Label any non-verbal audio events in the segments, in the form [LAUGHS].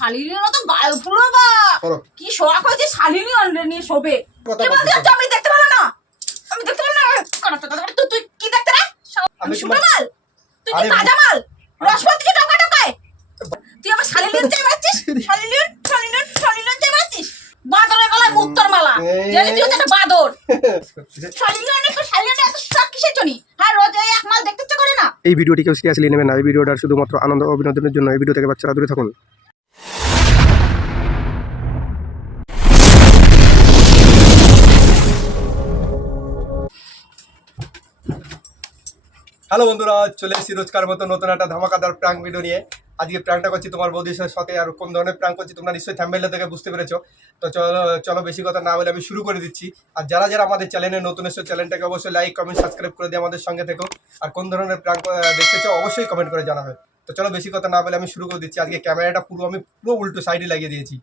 শালিনীর মতো গাল ফুলো বা। কি শখ হয়েছে শালিনী অন্ডে নিয়ে শোবে কে বলতে বলতে যাচ্ছ আমি দেখতে পারো না। আমি দেখতে পারো না। তুই তুই কি দেখতে রে? আমি শুনে মাল? তুই কি কাঁচা মাল। রসপতিকে টাকা টাকায় তুই আমার শালিনীর চাই মারছিস [LAUGHS] শালিনীর শালিনীর শালিনীর চাই মারছিস বাদরের গলায় মুক্তর মালা। এই- জানি তুই একটা বাদর। [LAUGHS] শালিনী অনেক শালিনী এত শখ কিসের জন্য? হ্যাঁ রোজ এই এক মাল দেখতে ইচ্ছে করে না। এই ভিডিওটি কেউ সিরিয়াসলি নেবেন না। এই ভিডিওটা শুধুমাত্র আনন্দ ও বিনোদনের জন্য। এই ভিডিও থেকে বাচ্চারা দূরে থাকুন। হ্যালো বন্ধুরা, চলে এসেছি রোজকার মতো নতুন একটা ধামাকাদার প্রাঙ্ক ভিডিও নিয়ে। আজকে প্রাঙ্কটা করছি তোমার বৌদির সাথে আর কোন ধরনের প্রাঙ্ক করছি তোমরা নিশ্চয়ই থ্যাম্বেলটা থেকে বুঝতে পেরেছ। তো চলো চলো বেশি কথা না বলে আমি শুরু করে দিচ্ছি। আর যারা যারা আমাদের চ্যানেলে নতুন এসে চ্যানেলটাকে অবশ্যই লাইক কমেন্ট সাবস্ক্রাইব করে দিয়ে আমাদের সঙ্গে থেকো। আর কোন ধরনের প্রাঙ্ক দেখতে চাও অবশ্যই কমেন্ট করে জানাবে। তো চলো বেশি কথা না বলে আমি শুরু করে দিচ্ছি। আজকে ক্যামেরাটা পুরো আমি পুরো উল্টো সাইডে লাগিয়ে দিয়েছি।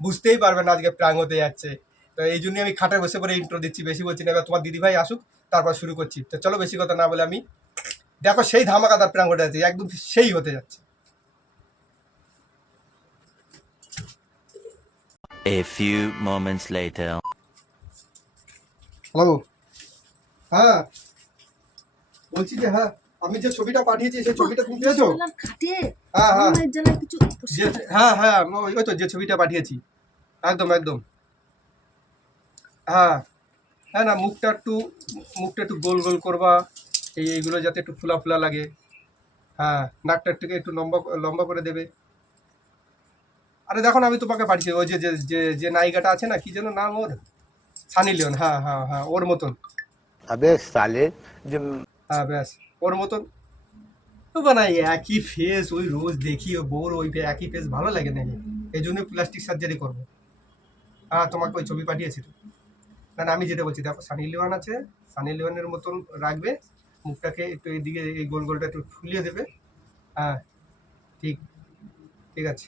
বুঝতেই পারবে না আজকে প্রাঙ্ক হতে যাচ্ছে। তো এই জন্যই আমি খাটে বসে পরে ইন্ট্রো দিচ্ছি। বেশি বলছি না, এবার তোমার দিদিভাই আসুক, তারপর শুরু করছি। তো চলো বেশি কথা না বলে আমি দেখো সেই ধামাকাদার প্রাঙ্গটা আছে একদম সেই হতে যাচ্ছে। A few moments later. Hello? হ্যাঁ। বলছি যে হ্যাঁ আমি যে ছবিটা পাঠিয়েছি সেই ছবিটা তুমি পেয়েছ হ্যাঁ হ্যাঁ। হ্যাঁ হ্যাঁ ওই ওই তো যে ছবিটা পাঠিয়েছি। একদম একদম। হ্যাঁ। হ্যাঁ না মুখটা একটু মুখটা একটু গোল গোল করবা। এই এইগুলো যাতে একটু ফুলা ফুলা লাগে। হ্যাঁ নাকটা থেকে একটু লম্বা লম্বা করে দেবে। আরে দেখো না আমি তোমাকে পাঠিয়ে ওই যে যে যে নায়িকাটা আছে না কি যেন নাম ওর? সানি লিওন হ্যাঁ হ্যাঁ হ্যাঁ ওর মতন। আবে সালে হ্যাঁ ব্যাস ওর মতন। বানাই একই ফেস ওই রোজ দেখি ও বোর ওই একই ফেস ভালো লাগে না এই জন্য প্লাস্টিক সার্জারি করব। হ্যাঁ তোমাকে ওই ছবি পাঠিয়েছি না না আমি যেটা বলছি দেখো সানি লিওন আছে সানি লিওনের মতন রাখবে। মুখটাকে একটু এইদিকে এই গোল গোলটা একটু ফুলিয়ে দেবে। হ্যাঁ ঠিক ঠিক আছে।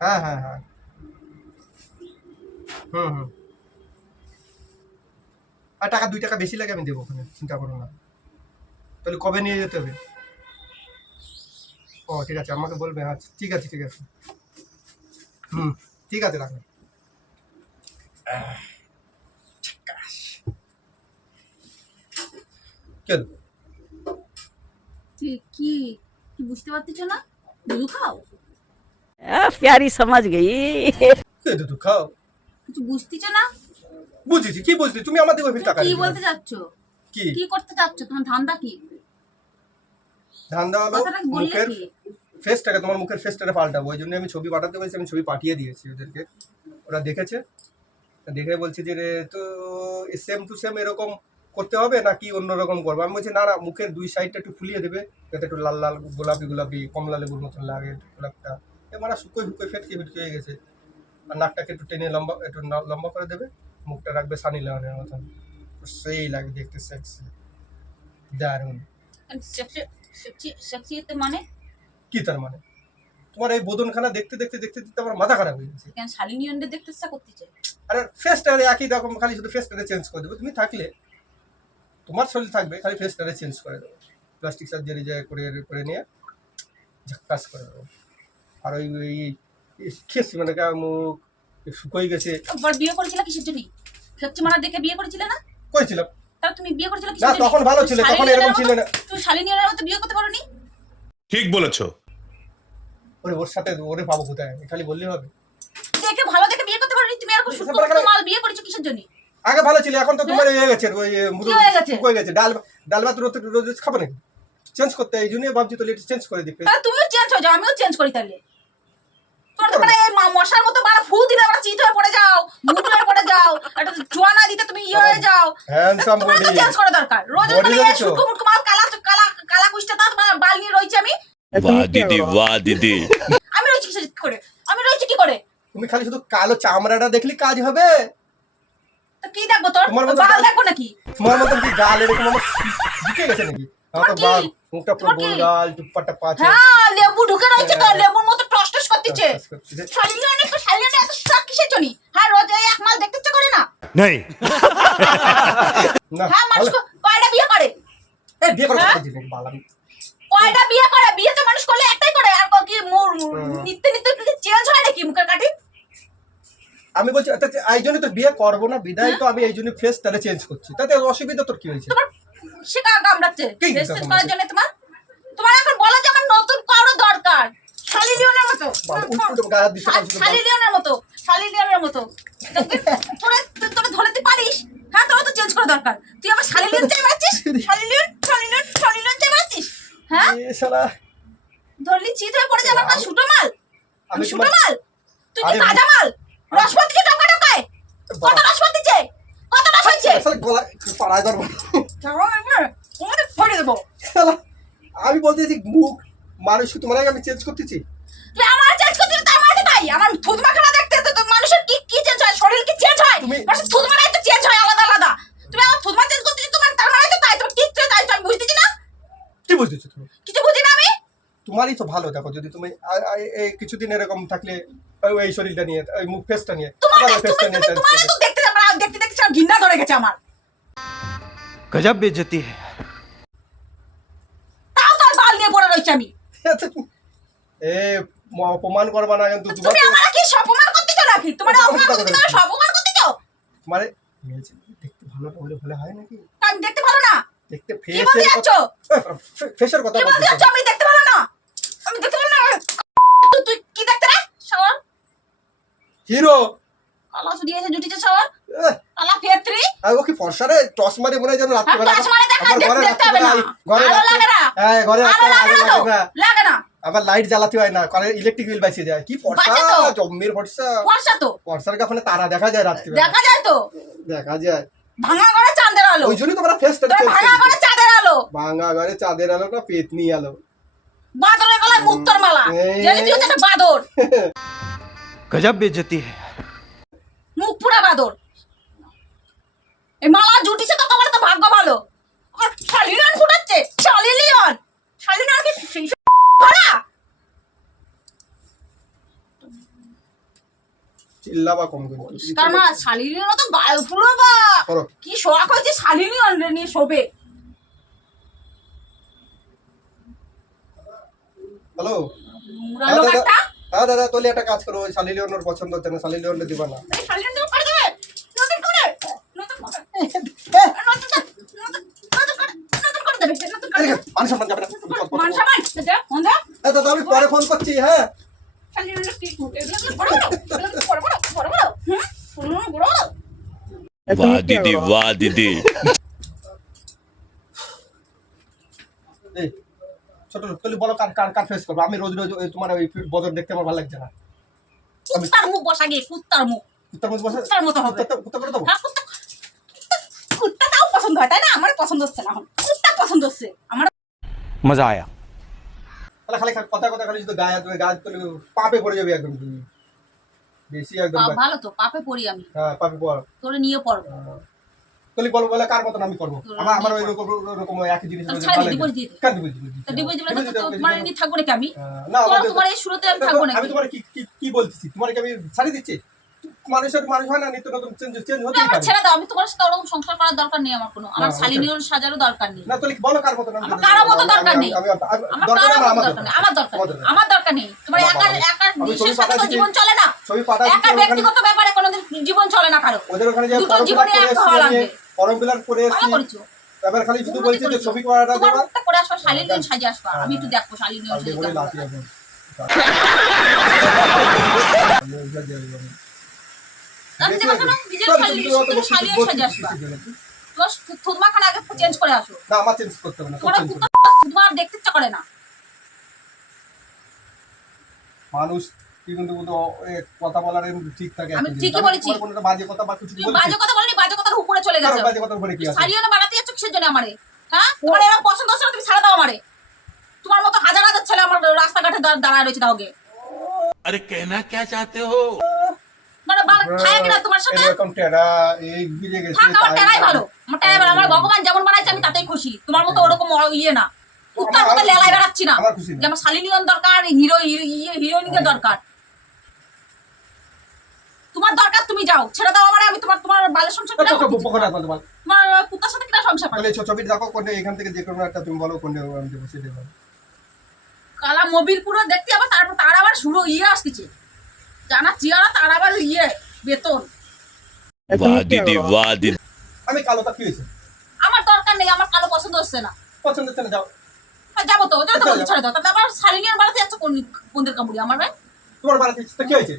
হ্যাঁ হ্যাঁ হ্যাঁ। হুম হুম। আর টাকা, দুই টাকা বেশি লাগে আমি দেবো ওখানে, চিন্তা করো না। তাহলে কবে নিয়ে যেতে হবে? ও, ঠিক আছে, আমাকে বলবে আচ্ছা ঠিক আছে ঠিক আছে। হুম, ঠিক আছে রাখো কে কি বুঝতে পারতেছ না? দুধ খাও। প্যারি সমাজ গেই। দুধ খাও? কিছু বুঝতেছ না? বুঝেছি কি বুঝলি? তুমি আমার দিকে ফিরে কি বলতে যাচ্ছ কি? কি করতে যাচ্ছ তোমার ধান্দা কি? ধান্দা হলো মুখের ফেসটাকে তোমার মুখের ফেসটাকে পাল্টাবো। ওই জন্য আমি ছবি পাঠাতে বলেছি আমি ছবি পাঠিয়ে দিয়েছি ওদেরকে। ওরা দেখেছে? দেখে বলছে যে রে তো সেম টু সেম এরকম করতে হবে নাকি অন্যরকম করব? আমি বলছি না না মুখের দুই সাইডটা একটু ফুলিয়ে দেবে যাতে একটু লাল লাল গোলাপি গোলাপি কমলা লেবুর মতন লাগে গোলাপটা। এবার শুকোয় ফুকোয় ফেটকে ফেটকে হয়ে গেছে। আর নাকটাকে একটু টেনে লম্বা একটু লম্বা করে দেবে মুখটা রাখবে সানি লেওয়ানের মতন। সেই লাগে দেখতে সেক্সি দারুণ। মানে? কি তার মানে? তোমার এই বোদনখানা দেখতে দেখতে দেখতে দেখতে আমার মাথা খারাপ হয়ে গেছে। কেন শালিনী দেখতে ইচ্ছা করতেছে? আরে ফেসটা একই রকম খালি শুধু ফেসটারে চেঞ্জ করে দেবো। তুমি থাকলে তোমার শরীর থাকবে খালি ফেসটারে চেঞ্জ করে দেবো। প্লাস্টিক সার্জারি যে করে করে নিয়ে ঝাক্কাস করে দেবো। আর ওই ওই খেয়েছি মানে মুখ শুকোই গেছে। একবার বিয়ে করেছিল কিসের জন্য? খেচ্ছে মারা দেখে বিয়ে করেছিলে না? করেছিলাম। তাহলে তুমি বিয়ে করেছিলে না কিসের তখন ভালো ছিল তখন এরকম ছিল না। তুই শালিনী অন্ডের মতো বিয়ে করতে পারোনি? ঠিক বলেছ। ওরে ওর সাথে ওরে পাবো কোথায়? খালি বললেই হবে। দেখে ভালো দেখে বিয়ে করতে পারোনি? তুমি শুকনো কেন? মাল বিয়ে করেছ কিসের জন্য? আগে ভালো ছিল এখন তো তোমার হ্যাঁ। হয়ে। গেছে ওই হয়ে গেছে? ডাল ডাল ভাত রোজ রোজ খাবে না চেঞ্জ করতে এই জন্য ভাবছি তো চেঞ্জ করে দিবে তাহলে তুমিও চেঞ্জ হয়ে যাও আমিও চেঞ্জ করি তাহলে। তোর তো মানে এই মশার মতো বাড়া ফু দিলে বাড়া চিত হয়ে পড়ে যাও মুখ হয়ে পড়ে যাও একটা জোয়া না দিতে তুমি ইয়ে হয়ে যাও। হ্যান্ডসাম বডি চেঞ্জ করা দরকার। রোজ মানে শুকু মুটকু মাল কালা কালা কালা কুষ্টা তা তোমার বাল নিয়ে রইছে আমি। বাহ দিদি বাহ দিদি। আমি রইছি কি করে? আমি রইছি কি করে? তুমি খালি শুধু কালো চামড়াটা দেখলি কাজ হবে? তো কি দেখব তোর? বাল দেখব নাকি? তোমার মতন কি গাল এরকম আমার ঢুকে গেছে নাকি? আমার তো তোমার মুখটা পুরো গোল গাল টুপ্পাটা পাচ্ছে হ্যাঁ লেবু ঢুকে রয়েছে তো হ্যাঁ। লেবুর মতো টস টস করতেছে। শালিনী তো শালিনী এত শখ কিসের জন্য? হ্যাঁ রোজ এই এক মাল দেখতে ইচ্ছে করে না? नहीं হ্যাঁ মানুষ কয়টা বিয়ে করে? বিয়ে কয়টা বিয়ে করে? বিয়ে তো মানুষ করলে একটাই করে। আর ক- মোর নিত্য নিত্য চেঞ্জ হয় নাকি মুখের কাটি আমি বলছি এই জন্য তো বিয়ে করব না বিদায় তো আমি এই জন্য ফেস তাহলে চেঞ্জ করছি। তাতে অসুবিধা তোর কি হয়েছে? তোমার কামড়াচ্ছে? ফেস ফেস করার জন্য তোমার? তোমার এখন বলো যে আমার নতুন কারও দরকার। শালি লিওনের মতো। শালি লিওনের মতো শালি লিওনের মতো। তোরে তোরে ধরতে পারিস? হ্যাঁ তোরা তো চেঞ্জ করা দরকার। তুই আমার শালি লিওন চাই মারছিস? শালি লিওন শালি লিওন শালি লিওন চাই মারছিস? হ্যাঁ? ধরলি চিত হয়ে পড়ে যাবে আমার শুটো মাল? আমি শুটো মাল? তুই কি তাজা মাল? টাকা টাকায় কত। রসপতি কত রস হয়েছে? শালা গলা পাড়ায় ধরবো। তোমাদের দেবো। আমি বলতেছি মুখ মানুষ তোমার আমি চেঞ্জ করতেছি? তুই আমার চেঞ্জ করতে তার মানে তাই? আমার থুত মাখানা দেখতে তো মানুষের কি কি চেঞ্জ হয়? শরীর কি চেঞ্জ হয়? তুমি- মানুষের থুত তো চেঞ্জ হয় আলাদা আলাদা। তুমি আমার থুত মাখা চেঞ্জ করতে তোমার তার মানে তো তাই। তোমার কি চেঞ্জ হয় তো আমি বুঝতেছি না। কি বুঝতেছো তুমি? কিছু বুঝি না আমি? তোমারই তো ভালো দেখো যদি তুমি এই কিছুদিন এরকম থাকলে ওই শরীরটা নিয়ে ওই মুখ ফেসটা নিয়ে। আবার ফেসটা নিয়ে চেঞ্জ করে দেখতে দেখতে দেখতে সব ঘৃণা ধরে গেছে আমার। গজব বেজতি হ্যায় তাও তো বাল নিয়ে পড়ে রইছি আমি। এ অপমান করবা না কিন্তু তুমি আমার কি অপমান করতে চাও নাকি? তোমার অপমান করতে চাও অপমান করতে চাও মানে দেখতে ভালো না হলে ভালো হয় নাকি? আমি দেখতে ভালো না। দেখতে ফেসের কথা [LAUGHS] ফেসের কথা বলছি আমি দেখতে হিরো। আলা দিয়েছে জুটিছে শাওয়ার আলা ফেত্রি আর ও কি ফর্সারে টস মারে মনে হয় যেন রাত্রে হ্যাঁ, টস মারে দেখা, দেখতে- হবে না। ঘরে আলো লাগে না। হ্যাঁ ঘরে আলো লাগে না আবার লাইট জ্বালাতে হয় না করে ইলেকট্রিক বিল বাইসে যায়। কি ফর্সা। জম্মের ফর্সা। তো। ফর্সার কাফনে তারা দেখা যায় রাত্রে দেখা যায় তো। দেখা যায়। ভাঙা করে চাঁদের আলো। ওই জন্যই তোমরা ফেসটা ভাঙা করে চাঁদের আলো। ভাঙা ঘরে চাঁদের আলো না পেতনি আলো। বাদরের গলায় মুক্তর মালা। একটা বাদর। [LAUGHS] গজব বেজতি মুখ পুরা বাদর এই মালা জুটিছে তো তোমার তো ভাগ্য ভালো আর শালিনার ফুটাচ্ছে শালিলিয়ন শালিনার কি সেই ভরা চিল্লাবা কম করে কারণ শালিলিয়ন তো গাল ফুলো কি শোয়া কইছে শালিলিয়ন রে নিয়ে শোবে হ্যালো নোংরা একটা হ্যাঁ দাদা তাহলে একটা কাজ করো ওই শালি লিওনের পছন্দ হচ্ছে না শালি লিওনটা দিবা না এই শালিলিয়ন তুমি করে দেবে নতুন করে নতুন করে নতুন নতুন নতুন করে নতুন করে দেবে নতুন করে এদিকে, দেবে। মান সম্মান যাবে না তুমি কথা বলো। মান সম্মান দে ফোন দে এ দাদা আমি পরে ফোন করছি হ্যাঁ শালিলিয়ন কি বড় বড় বড় বড় বড় বড় হুম হুম, বড় বড় वाह दीदी वाह दीदी ছোট লোক বলো কার কার কার ফেস করব? আমি রোজ রোজ ওই তোমার ওই বদর দেখতে আমার ভালো লাগছে না। কুত্তার মুখ বসা গিয়ে কুত্তার মুখ। কুত্তার মুখ বসা কুত্তার মতো হবে। কুত্তা করে দেবো? হ্যাঁ, কুত্তা তাও পছন্দ হয় তাই না? আমার পছন্দ হচ্ছে না এখন। কুত্তা পছন্দ হচ্ছে। আমার মজা আয়া। তাহলে খালি কথা কথা খালি যদি গায়ে তুমি পাপে পড়ে যাবে একদম তুমি। বেশি একদম ভালো তো পাপে পড়ি আমি। হ্যাঁ পাপে পড়। তোরে নিয়ে পড় হ্যাঁ। তাহলে বলো বলে কার মতন আমি করব? আমার আমার ওই রকম ওরকম একই জিনিস দিয়ে দে। কেন divorce দিবি? ডিভোর্স দিবলে তো তোমার থাকব নাকি আমি? না তোমার এই শুরুতে আমি থাকব আমি তোমার কি কি বলতেছি? তোমার কি আমি ছাড়ি দিচ্ছি? মানুষের মানুষ হয় না নিত্য নতুন চেঞ্জ চেঞ্জ পারে। ছেড়ে দাও আমি তোমার সাথে ওরকম সংসার করার দরকার নেই আমার কোনো। আমার না, শালি ওকে। নিয়ন সাজারও দরকার নেই। না তাহলে বলো কার আমার কারও মতো দরকার নেই। আমি- আমি- আমার দরকার কারও আমার দরকার নেই। আমার দরকার আমার দরকার। নেই। তোমার নিজের ছবি সাথে জীবন চলে না। একার ব্যক্তিগত ব্যাপারে কোনোদিন জীবন চলে না কারও। ওদের ওখানে যে জীবনে এক হওয়া লাগবে। ফর্ম ফিল করে এসেছি। এবার খালি শুধু বলছি যে ছবি করাটা দেবা। করে আসো শালি নিয়ন সাজে আসবা আমি একটু দেখব নিয়ন কালকে সাজে আসবা। মানুষ আমার? ভগবান যেমন বানাইছে আমি তাতেই খুশি। তোমার মতো ওরকম ইয়ে না। কুত্তার মতো লেলাই বেড়াচ্ছি না। যেমন শালিনীগণ দরকার হিরো হিরোইনকে দরকার। তোমার দরকার তুমি যাও। ছেড়ে দাও আমার আমি তোমার তোমার বালের সংসার আচ্ছা, করে তোমার। কুত্তার সাথে কিনা সংসার করে এই ছবি দেখো কোন এখান থেকে যে কোনো একটা তুমি বলো কোন আমি দেবো সেটা কালা মোবিল পুরো দেখতে আবার তারপর তার আবার শুরু ইয়ে আসতেছে। জানা চিয়ারা তার আবার ইয়ে বেতন। বাহ দিদি বাহ দিদি আমি কালোটা কি হইছে আমার দরকার নেই আমার কালো পছন্দ হচ্ছে না। পছন্দ হচ্ছে না যাও। যাব তো যাব তো আচ্ছা, ছাড়ে দাও। তারপর আবার শালিনীর বাড়িতে যাচ্ছে কোন কোনদের কামড়ি? আমার ভাই? তোমার বাড়াতে তো কি হয়েছে?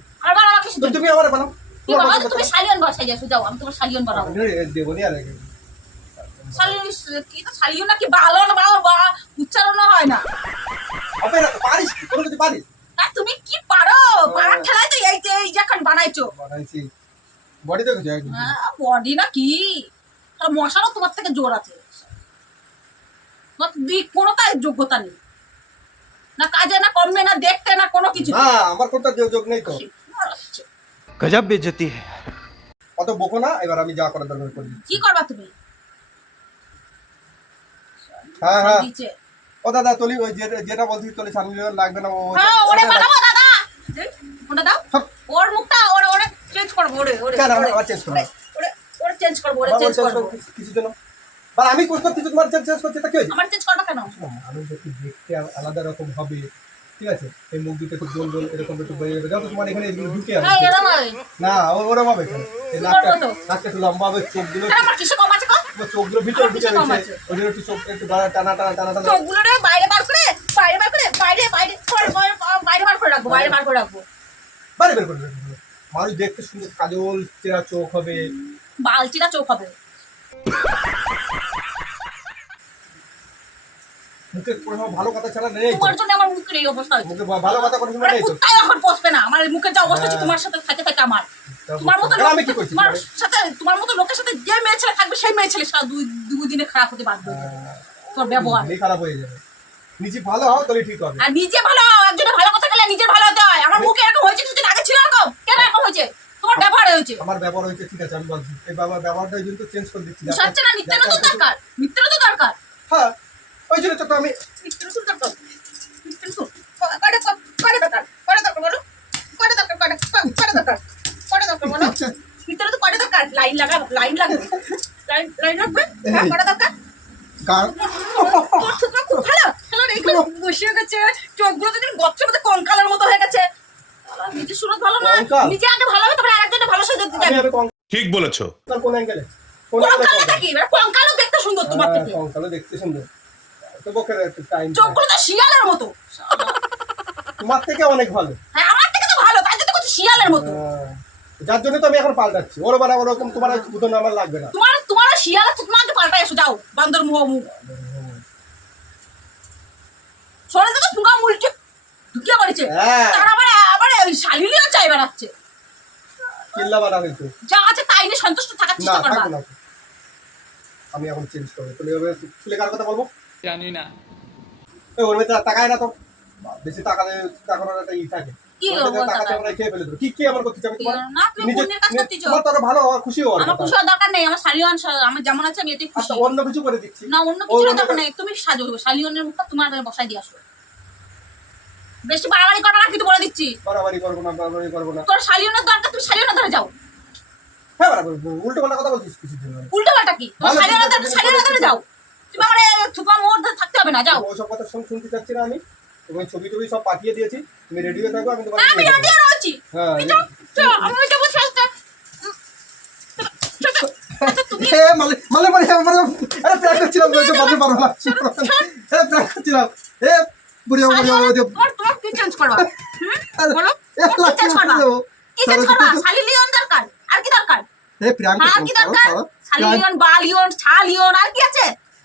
তো তুমি আমার বানাও কি তুমি শালিয়ন বাসায় যাচ্ছো যাও আমি তোমার শালিয়ন বানাবো দেবো নি আর শালিয়ন কি তো শালিয়ন নাকি বালন বাবা বা উচ্চারণ হয় না। হবে না তো পারিস? কি? কোনো পারিস? আর তুমি কি পারো? পারার তো এই বানাইছো। বানাইছি। বডি না কি মশারও তোমার থেকে জোর আছে। তোমার দি- কোনোটাই যোগ্যতা নেই। না কাজে না কর্মে না দেখতে না কোনো কিছু। আমার কোনটা যোগ নেই তো। গজব বেজতি অত বকো না এবার আমি যা করার দরকার করি। কি করবা তুমি? হ্যাঁ হ্যাঁ। ও দাদা তলি ওই যেটা বলছিস তলি সামনে লাগবে না ও হ্যাঁ ওরে পাঠাবো দাদা! ওটা দাও। ওর মুখটা ওরে ওরে চেঞ্জ করব ওরে ওরে চেঞ্জ করব? ওরে ওরে চেঞ্জ করব ওরে চেঞ্জ করব। কিছু জন আমি কোর্স করতেছি তোমার চেঞ্জ করতে তা কি আমার চেঞ্জ করব না কেন? মানুষ একটু দেখতে আলাদা রকম হবে। ঠিক আছে? এই মুখ দুটো একটু গোল গোল এরকম একটু বেরিয়ে যাবে। যত তোমার এখানে ঢুকে হয় না ও- ওরম হবে এই নাকটা নাকটা একটু লম্বা হবে চোখগুলো চোখগুলো ভিতরে রয়েছে। ওই জন্য একটু চোখ একটু টানা টানা টানা টানা। চোখগুলো বাইরে বার করে বাইরে বার করে বাইরে বাইরে বাইরে- বার করে রাখব বাইরে বার করে রাখব। বাইরে বের করে দেবে। মানুষ দেখতে সুন্দর কাজল চেরা চোখ হবে। বালতিটা চোখ হবে। মুখে কোনো ভালো কথা ছাড়া নেই তোমার জন্য আমার মুখের এই অবস্থা হয়েছে। মুখে ভালো কথা কোনো সময় নেই তো। কুত্তায় এখন বসবে না? আমার মুখের যা অবস্থা হচ্ছে। তোমার সাথে থাকে থাকে আমার। তোমার মতো আমি কি করছি তোমার সাথে তোমার মতো লোকের সাথে যে মেয়ে ছেলে থাকবে সেই মেয়ে ছেলে সারা দুই দুই দিনে খারাপ হতে বাধ্য তোর ব্যবহার। খারাপ হয়ে যাবে। নিজে ভালো হও তাহলে ঠিক হবে। আর নিজে ভালো ভালো কথা গেলে নিজের ভালো হতে হয়। আমার মুখে এরকম হয়েছে কিছুদিন আগে ছিল এরকম। কেন এরকম হয়েছে? তোমার ব্যবহার হয়েছে। আমার ব্যবহার হয়েছে ঠিক আছে আমি বলছি। এই ব্যবহারটা চেঞ্জ করে দিচ্ছি। না নিত্যেরও তো দরকার। নিত্যেরও তো দরকার। হ্যাঁ। ওই জন্য তো আমি হ্যাঁ। মতো হয়ে গেছে। ভালো ভালো হবে ভালো ঠিক বলেছ। কোন কঙ্কালও দেখতে সুন্দর তোমার হ্যাঁ, কঙ্কালও দেখতে সুন্দর। চোখগুলো তো শিয়ালের মতো। তোমার থেকে অনেক ভালো। হ্যাঁ আমার থেকে তো ভালো তাই জন্য তো শিয়ালের মতো। হ্যাঁ। যার জন্য তো আমি এখন পাল্টাচ্ছি। ওর মানে ওরকম তোমার উদাহরণ আমার লাগবে না। তোমার তোমার শিয়াল তোমাকে পাল্টাই এসো যাও বান্দর মুহ মুখ তো মুলকে ঢুকিয়ে পড়েছে। হ্যাঁ। তার আবার আবার ওই শালিলিও চাই বেড়াচ্ছে চিল্লা যা আছে তাই নিয়ে সন্তুষ্ট থাকার চেষ্টা করবা। আমি এখন চেঞ্জ করব। তুমি এভাবে কার কথা বলব? জানি না। ওর মধ্যে তাকায় না তো। বেশি টাকালে টাকানোর একটা ই থাকে। কি ওর মধ্যে বলতে টাকা হবে? আমরা খেয়ে ফেলে দেবো। কি কি আমার করতে আমি তোমার না তুমি নিজে পুণ্যের কাজ নিজে- করতেছো তোমার তো আরও ভালো হওয়া খুশি হওয়ার আমার কথা। খুশি হওয়ার দরকার নেই আমার শালিয়ন আমার যেমন আছে আমি এতে খুশি। অন্য কিছু করে দিচ্ছি। না অন্য কিছু দরকার নেই তুমি সাজো শালিয়নের মুখটা তোমার বসাই দিয়ে আসো। বেশি বাড়াবাড়ি করা না কিন্তু বলে দিচ্ছি। বাড়াবাড়ি করব না বাড়াবাড়ি করব না। তোর শালিয়নের দরকার তুমি শালিয়নের ধরে যাও। হ্যাঁ বাড়াবাড়ি উল্টো পাল্টা কথা বলছিস উল্টো পাল্টা কি? দরকার ধরে যাও। তুমি আমার থুপা মোড় থাকতে হবে না যাও। ওসব কথা শুন- শুনতে চাচ্ছি না আমি। তুমি ছবি টবি সব পাঠিয়ে দিয়েছি। তুমি রেডি হয়ে থাকো আমি তোমাকে আমি রেডি রয়েছি। হ্যাঁ তুমি যাও যাও আমি ওইটা বসে আসতে তুমি এ, মালে- মালে মালে, আরে প্র্যাঙ্ক করছিলাম বলছে বাপরে বারো লাখ এ প্র্যাঙ্ক করছিলাম। এ বুড়ি বুড়ি শালিয়নের- তোমার তোমার কি চেঞ্জ করবা? বলো। কি চেঞ্জ করবা? কি চেঞ্জ করবা? শালিয়ন দরকার? আর কি দরকার? এ প্র্যাঙ্ক আর কি দরকার? শালিয়ন বালিয়ন ছালিয়ন আর কি আছে?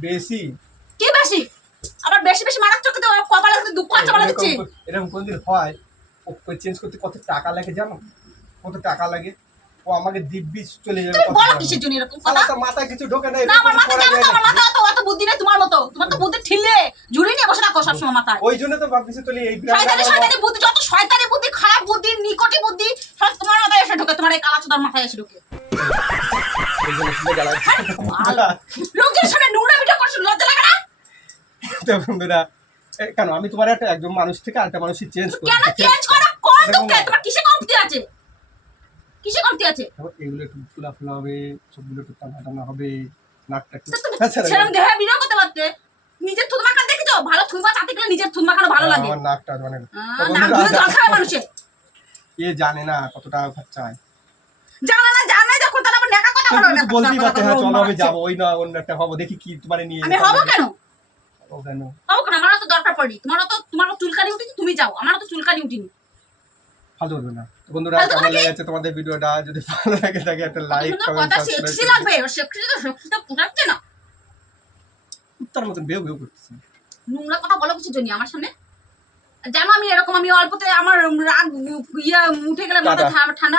বেশি। কি বেশি? আবার বেশি বেশি চোখে তো কপালে তো দুঃখ আছে বলে দিচ্ছি। এরকম- এরকম কোনদিন হয়? ও চেঞ্জ করতে কত টাকা লাগে জানো? কত টাকা লাগে? ও আমাকে দিব্যি চলে যাবে তুমি বলো কিসের জন্য এরকম কথা? তোর মাথায় কিছু ঢোকে না না আমার মাথা জানো তো আমার মাথা অত অত বুদ্ধি নেই তোমার মতো। তোমার তো বুদ্ধি ঠিলে। ঝুড়ি নিয়ে বসে থাকো সবসময় মাথায়। ওই জন্য তো ভাবতেছি তুই এই শয়তানি শয়তানি বুদ্ধি যত শয়তানি বুদ্ধি খারাপ বুদ্ধি নিকটি বুদ্ধি সব তোমার মাথায় এসে ঢোকে তোমার এই কালা চোদার মাথায় এসে ঢোকে। লোকের সামনে লজ্জা লাগে না? তো বন্ধুরা কেন? আমি তোমার একটা একজন মানুষ থেকে আরেকটা মানুষই চেঞ্জ করি। কেন চেঞ্জ করো? কোন দেখো? তোকে তোমার কিসে কমতি আছে? কিসে কমতি আছে? এগুলো একটু ফুলা ফুলা হবে চোখগুলো একটু টানা টানা হবে নাকটা একটু তো তুমি আচ্ছা, সেরকম দেহে ভিডিও করতে পারতে। নিজের থুতমাখান দেখেছ? ভালো থুতমা চাতে গেলে নিজের থুতমাখানো ভালো লাগে। আমার নাকটা মানে নাক জল খাবে মানুষের এ জানে না কত টাকা খরচা হয় জানা না জানা যখন তার আবার নেকা কথা বলো না। বলতেই পারতে হ্যাঁ চলো আমি যাব ওই না অন্য একটা হব দেখি কি তোমার নিয়ে আমি হব কেন? ও কেন? হব কেন? আমারও তো দরকার পড়ি তোমারও তো তোমারও চুলকানি উঠেছে তুমি যাও। আমারও তো চুলকানি উঠিনি। ফালতু করবে না। বন্ধুরা ফালতু কেমন কি? লেগেছে তোমাদের ভিডিওটা যদি ভালো লাগে থাকে একটা লাইক সুন্দর কমেন্ট কথা সেক্সি লাগবে। সেক্সি তো সেক্সি তো পোটাচ্ছে না। কুত্তার মতন বেউ বেউ করতেছে। নোংরা কথা বলো কিছু জন্য আমার সামনে? জানো আমি এরকম আমি অল্পতে আমার রাগ ইয়ে উঠে গেলে মাথা ঠান্ডা